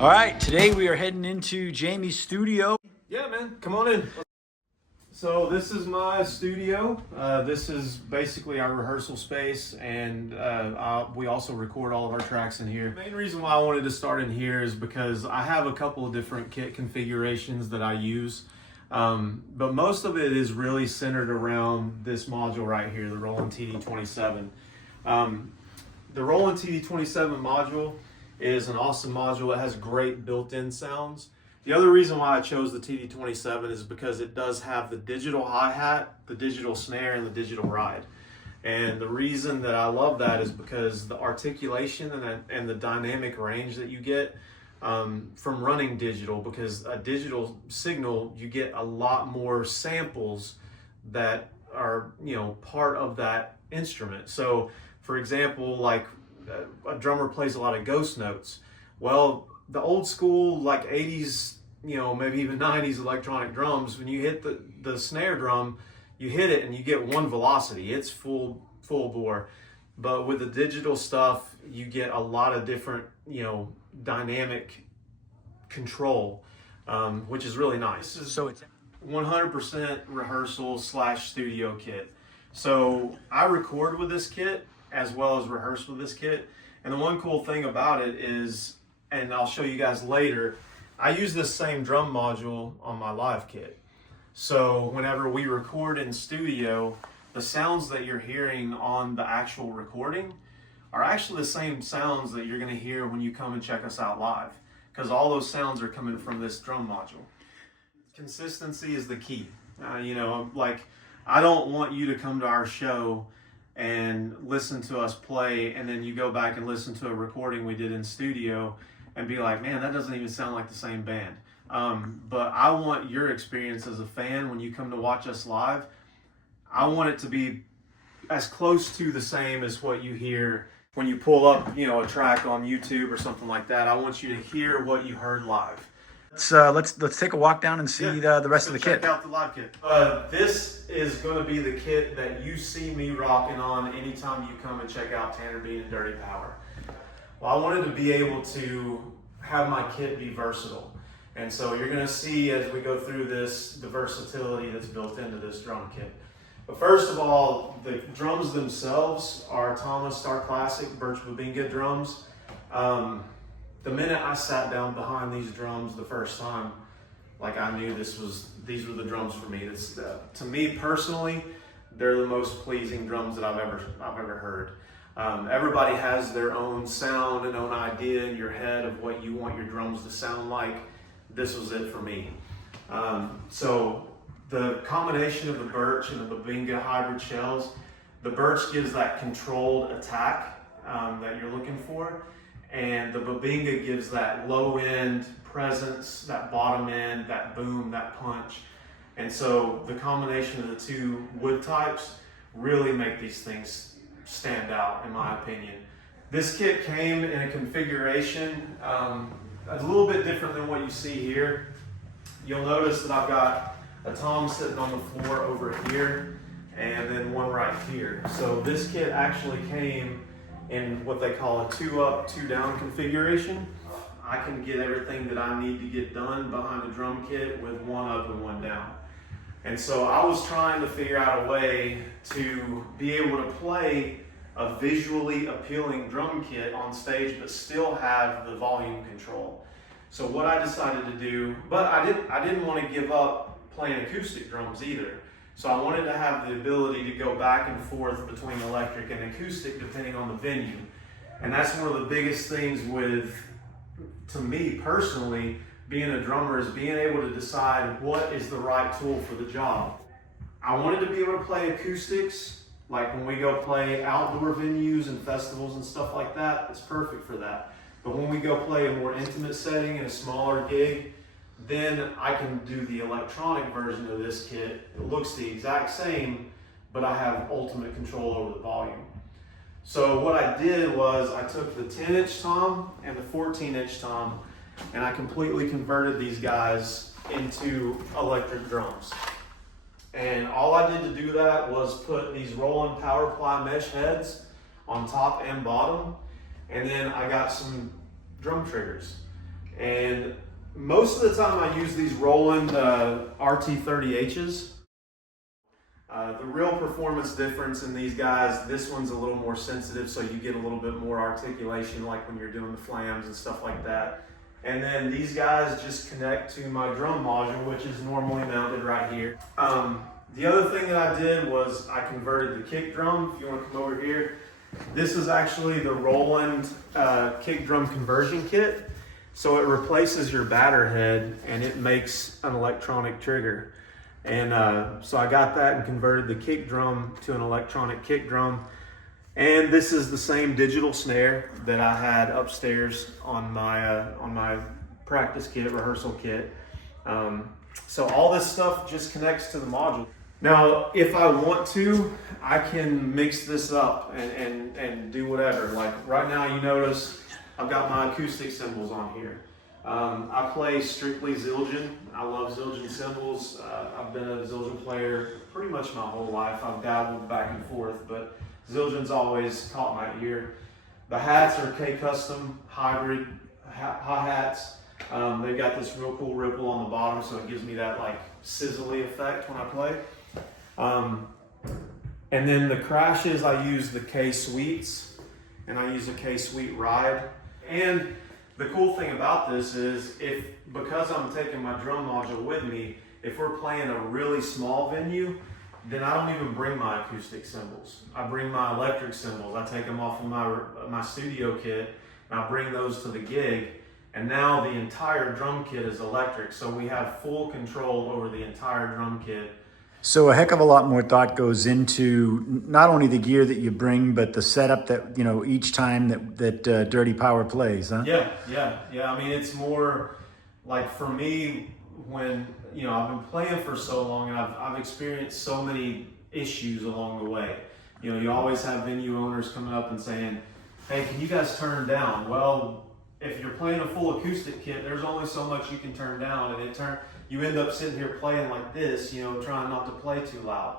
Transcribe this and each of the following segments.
All right, today we are heading into Jamie's studio. Yeah, man, come on in. So this is my studio. This is basically our rehearsal space, and we also record all of our tracks in here. The main reason why I wanted to start in here is because I have a couple of different kit configurations that I use, but most of it is really centered around this module right here, the Roland TD-27. The Roland TD-27 module is an awesome module. It has great built-in sounds. The other reason why I chose the TD-27 is because it does have the digital hi-hat, the digital snare, and the digital ride. And the reason that I love that is because the articulation and the dynamic range that you get from running digital, because a digital signal, you get a lot more samples that are, part of that instrument. So for example, like a drummer plays a lot of ghost notes. Well, the old school, like 80s, maybe even 90s electronic drums, when you hit the snare drum, you hit it and you get one velocity. It's full bore. But with the digital stuff, you get a lot of different, dynamic control, which is really nice. So it's 100% rehearsal / studio kit. So I record with this kit as well as rehearse with this kit. And the one cool thing about it is, and I'll show you guys later, I use this same drum module on my live kit. So whenever we record in studio, the sounds that you're hearing on the actual recording are actually the same sounds that you're gonna hear when you come and check us out live, because all those sounds are coming from this drum module. Consistency is the key. I don't want you to come to our show and listen to us play, and then you go back and listen to a recording we did in studio and be like, man, that doesn't even sound like the same band. But I want your experience as a fan when you come to watch us live. I want it to be as close to the same as what you hear when you pull up, a track on YouTube or something like that. I want you to hear what you heard live. Let's take a walk down and see the rest of the kit. Check out the live kit. This is going to be the kit that you see me rocking on anytime you come and check out Tanner Beane Dirty Power. Well, I wanted to be able to have my kit be versatile. And so you're going to see as we go through this, the versatility that's built into this drum kit. But first of all, the drums themselves are Tama Starclassic Birch Bubinga drums. The minute I sat down behind these drums the first time, I knew these were the drums for me. To me personally, they're the most pleasing drums that I've ever heard. Everybody has their own sound and own idea in your head of what you want your drums to sound like. This was it for me. So the combination of the Birch and the Bubinga hybrid shells, the Birch gives that controlled attack that you're looking for. And the Bubinga gives that low end presence, that bottom end, that boom, that punch. And so the combination of the two wood types really make these things stand out, in my opinion. This kit came in a configuration a little bit different than what you see here. You'll notice that I've got a tom sitting on the floor over here and then one right here. So this kit actually came in what they call a 2 up, 2 down configuration. I can get everything that I need to get done behind the drum kit with 1 up and 1 down. And so I was trying to figure out a way to be able to play a visually appealing drum kit on stage but still have the volume control. So what I decided to do, but I didn't want to give up playing acoustic drums either. So I wanted to have the ability to go back and forth between electric and acoustic depending on the venue. And that's one of the biggest things to me personally, being a drummer, is being able to decide what is the right tool for the job. I wanted to be able to play acoustics, like when we go play outdoor venues and festivals and stuff like that, it's perfect for that. But when we go play a more intimate setting in a smaller gig, then I can do the electronic version of this kit. It looks the exact same, but I have ultimate control over the volume. So what I did was I took the 10-inch tom and the 14-inch tom, and I completely converted these guys into electric drums. And all I did to do that was put these Roland power ply mesh heads on top and bottom, and then I got some drum triggers. And most of the time I use these Roland RT30Hs. The real performance difference in these guys, this one's a little more sensitive, so you get a little bit more articulation, like when you're doing the flams and stuff like that. And then these guys just connect to my drum module, which is normally mounted right here. The other thing that I did was I converted the kick drum. If you want to come over here, this is actually the Roland kick drum conversion kit. So it replaces your batter head and it makes an electronic trigger. And so I got that and converted the kick drum to an electronic kick drum. And this is the same digital snare that I had upstairs on my practice kit, rehearsal kit. So all this stuff just connects to the module. Now, if I want to, I can mix this up and do whatever. Like right now, you notice I've got my acoustic cymbals on here. I play strictly Zildjian. I love Zildjian cymbals. I've been a Zildjian player pretty much my whole life. I've dabbled back and forth, but Zildjian's always caught my ear. The hats are K-Custom hybrid hi-hats. They've got this real cool ripple on the bottom, so it gives me that like sizzly effect when I play. And then the crashes, I use the K-Sweets, and I use a K-Sweet ride. And the cool thing about this is because I'm taking my drum module with me, if we're playing a really small venue, then I don't even bring my acoustic cymbals. I bring my electric cymbals. I take them off of my studio kit, and I bring those to the gig. And now the entire drum kit is electric, so we have full control over the entire drum kit. So a heck of a lot more thought goes into not only the gear that you bring, but the setup that, you know, each time that Dirty Power plays, huh? Yeah. I mean, it's more like for me, when, you know, I've been playing for so long and I've experienced so many issues along the way. You know, you always have venue owners coming up and saying, hey, can you guys turn down? Well, if you're playing a full acoustic kit, there's only so much you can turn down, and you end up sitting here playing like this, you know, trying not to play too loud.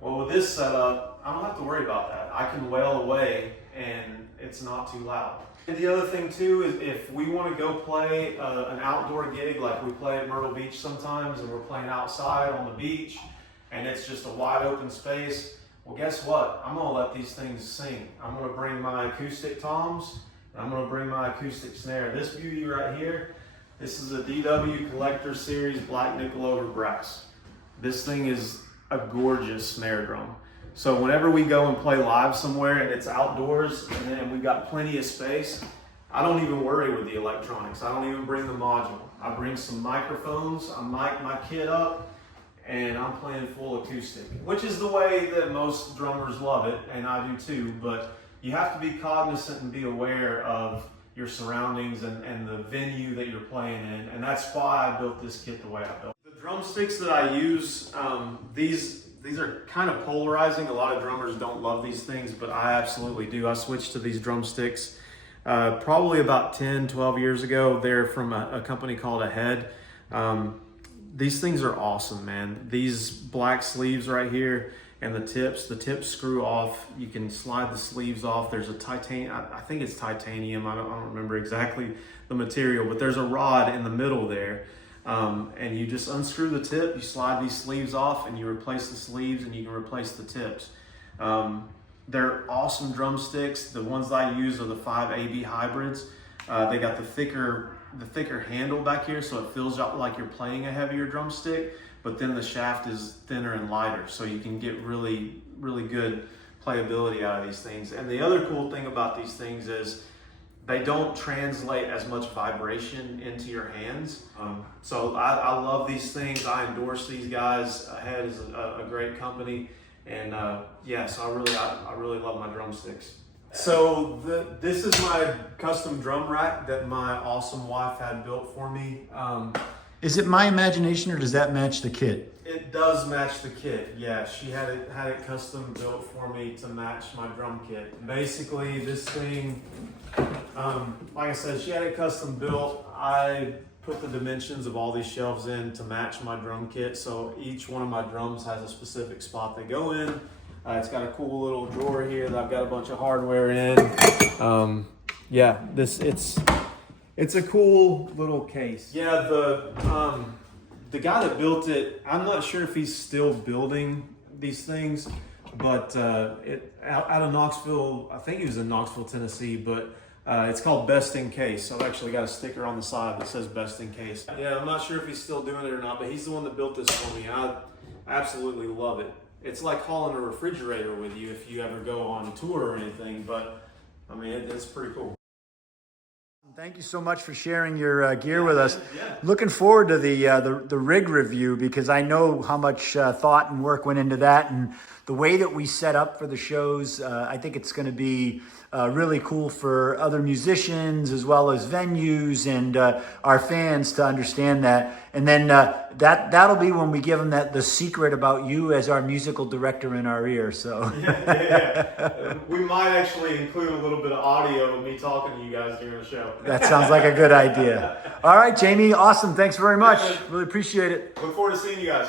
Well, with this setup, I don't have to worry about that. I can wail away and it's not too loud. And the other thing too is if we want to go play an outdoor gig, like we play at Myrtle Beach sometimes, and we're playing outside on the beach and it's just a wide open space, well, guess what? I'm gonna let these things sing. I'm gonna bring my acoustic toms, and I'm gonna bring my acoustic snare. This beauty right here, this is a DW Collector Series Black Nickel over brass. This thing is a gorgeous snare drum. So whenever we go and play live somewhere and it's outdoors and then we've got plenty of space, I don't even worry with the electronics. I don't even bring the module. I bring some microphones, I mic my kit up, and I'm playing full acoustic, which is the way that most drummers love it, and I do too, but you have to be cognizant and be aware of your surroundings and the venue that you're playing in, and that's why I built this kit the way I built it. The drumsticks that I use, these are kind of polarizing. A lot of drummers don't love these things, but I absolutely do. I switched to these drumsticks probably about 10, 12 years ago. They're from a company called Ahead. These things are awesome, man. These black sleeves right here, and the tips screw off. You can slide the sleeves off. There's a titanium, I think it's titanium. I don't remember exactly the material, but there's a rod in the middle there. And you just unscrew the tip, you slide these sleeves off, and you replace the sleeves, and you can replace the tips. They're awesome drumsticks. The ones that I use are the 5AB hybrids. They got the thicker handle back here, so it feels like you're playing a heavier drumstick, but then the shaft is thinner and lighter, so you can get really, really good playability out of these things. And the other cool thing about these things is they don't translate as much vibration into your hands. So I love these things. I endorse these guys. Ahead is a great company, and yeah, so I really love my drumsticks. So this is my custom drum rack that my awesome wife had built for me. Is it my imagination, or does that match the kit? It does match the kit. Yeah, she had it custom built for me to match my drum kit. Basically, this thing, like I said, she had it custom built. I put the dimensions of all these shelves in to match my drum kit. So each one of my drums has a specific spot they go in. It's got a cool little drawer here that I've got a bunch of hardware in. Yeah, It's a cool little case. Yeah, the guy that built it, I'm not sure if he's still building these things, but out of Knoxville, I think he was in Knoxville, Tennessee, but it's called Best in Case. So I've actually got a sticker on the side that says Best in Case. Yeah, I'm not sure if he's still doing it or not, but he's the one that built this for me. I absolutely love it. It's like hauling a refrigerator with you if you ever go on tour or anything, but I mean, it's pretty cool. Thank you so much for sharing your gear with us. Yeah. Looking forward to the rig review, because I know how much thought and work went into that, and the way that we set up for the shows. I think it's going to be really cool for other musicians as well as venues and our fans to understand that. And then that'll be when we give them the secret about you as our musical director in our ear. So Yeah. We might actually include a little bit of audio of me talking to you guys during the show. that sounds like a good idea. All right, Jamie. Awesome. Thanks very much. Really appreciate it. Look forward to seeing you guys.